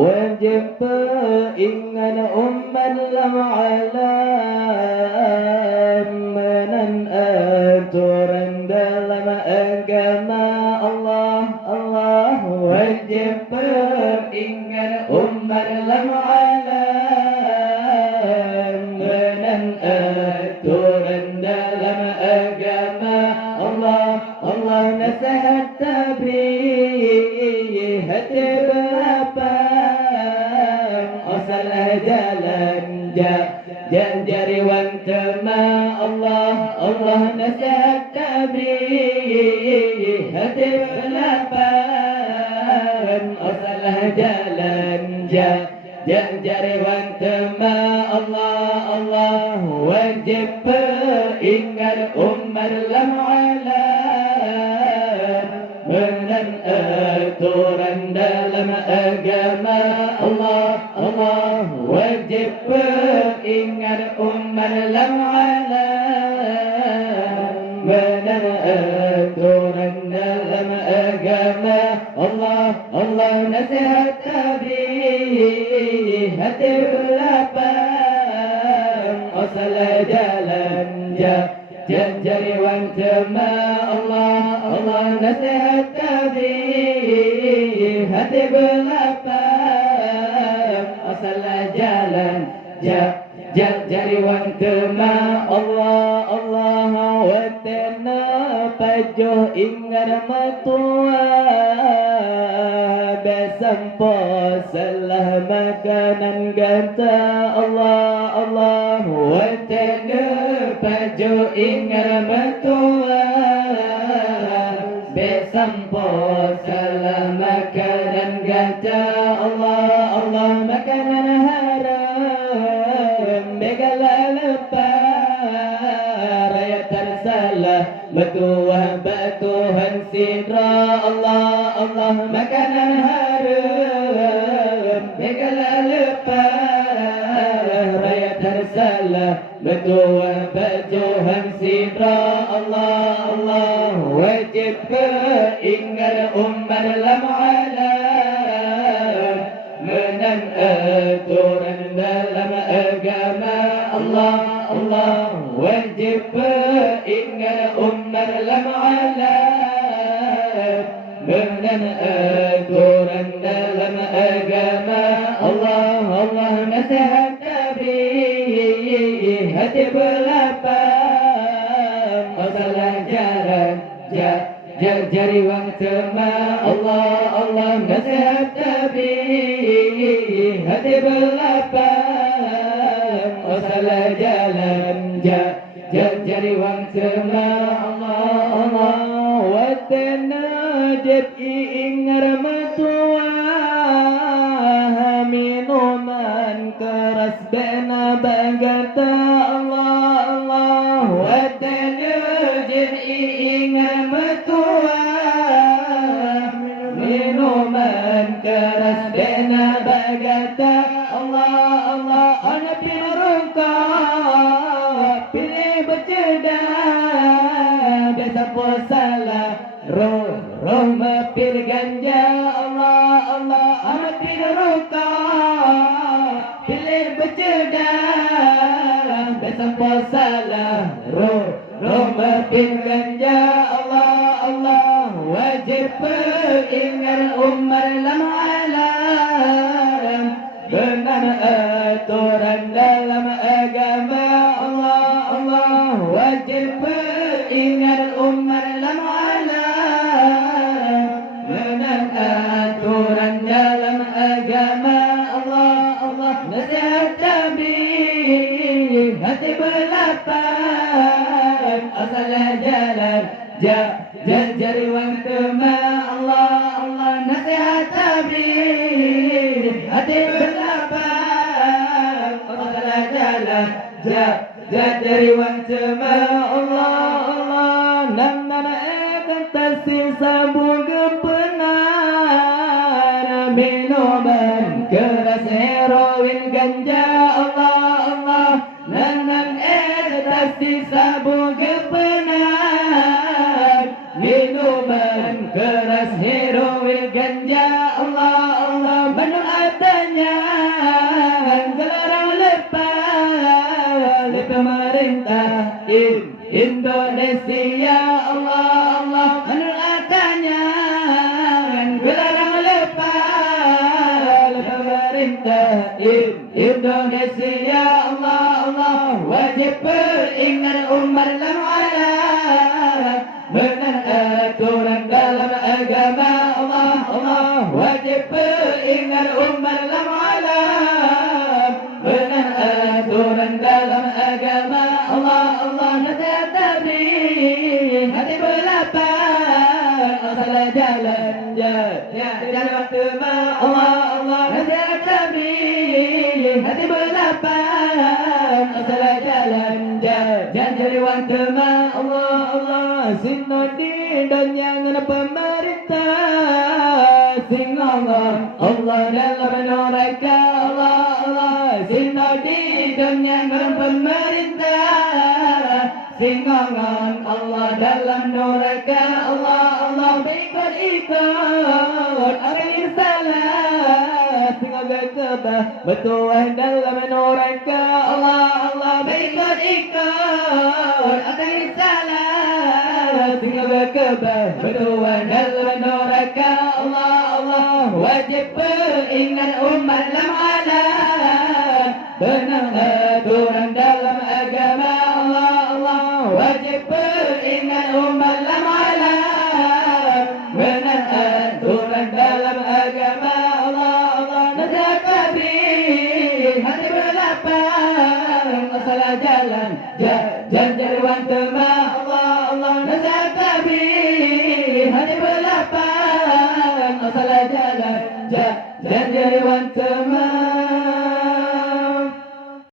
wajib ingat umman lam alam menan aturan dalam agama Allah Allah wajib ingat umman lam alam menan aturan dalam agama Allah Allah nasihat tabligh hati jalan jari wantama Allah Allah nasihat tabligh hati belapan asalah jalan jari wantama Allah Allah wajib ingat umar lam alam menan aturan dalam agama Allah Allah wajib ingat umar lam alam menan aturan dalam agama Allah Allah nasihat tabligh hati belapan asalah jalan jari wantama Allah Allah nasihat tabligh hati belapan asalah jalan jari wantama Allah Allah watena pajuh ingat matua besampo salah makanan ganta Allah Allah watena pajuh ingat matua besampo salah makanan ganta Allah Allah makanan haram begala lepar raya tersalah betuah batuhan sidra Allah Allah makanan haram begala lepar raya tersalah betuah batuhan sidra Allah Allah wajib ingat umar lam alam menan aturan dalam agama Allah Allah wajib ingat umar lam alam menan aturan dalam agama Allah Allah nasihat tabligh hati belapan asalah jalan jari wantama Allah Allah nasihat tabligh hati belapan asalah jalan jari wantama Allah Allah watena jadi ingar matua minuman keras bena bagata Allah Allah watena jadi ingar matua minuman keras bena bagata Allah Allah anak pinurungka pilih berceda desa salah roh mapir ganja Allah Allah amat pinurungka pilih berceda desa salah roh mapir ganja Allah Allah wajib ingat umar lam alam benar aturan dalam agama Allah Allah wajib ingat umar lam alam benar aturan dalam agama Allah Allah nasihat tabligh hati belapan asalah jalan jari wantama Allah Allah nasihat tabligh hati belapan asalah jalan jari wantama Allah Allah namana ekan tersisa bunga penar minuman keras heroin ganja Allah Allah namana ekan tersisa bunga penar minuman keras heroin ganja Allah Allah Bandung ada katanya gelarang lepas pemerintah Indonesia. Allah Allah katanya gelarang lepas pemerintah Indonesia. Allah Allah wajib beringat umat lamanya benar aturan dalam agama. Allah Allah wajib beringat umat lamanya benar aturan dalam agama. Allah Allah nasihat Nabi hati berlapang salah jalan jalan waktu Allah Allah nasihat Nabi hati berlapang salah jalan jadi waktu Allah Allah sinodi dan yang pemerintah sing Allah Allah dalam neraka. Allah Allah sinodi dan yang pemerintah sing Allah dalam neraka. Allah Allah ikut orang yang salah sing agak betul dalam neraka. Allah Allah ikut orang yang salah sing agak betul dalam neraka. Allah Allah wajib beringat umat lamanya benar aturan dalam agama. Allah Allah wajib beringat umat lamanya benar aturan dalam agama. Allah Allah nasihat Nabi hati berlapang salah jalan jadi waktu Allah Allah nasihat Nabi hati berlapang salah jalan jadi waktu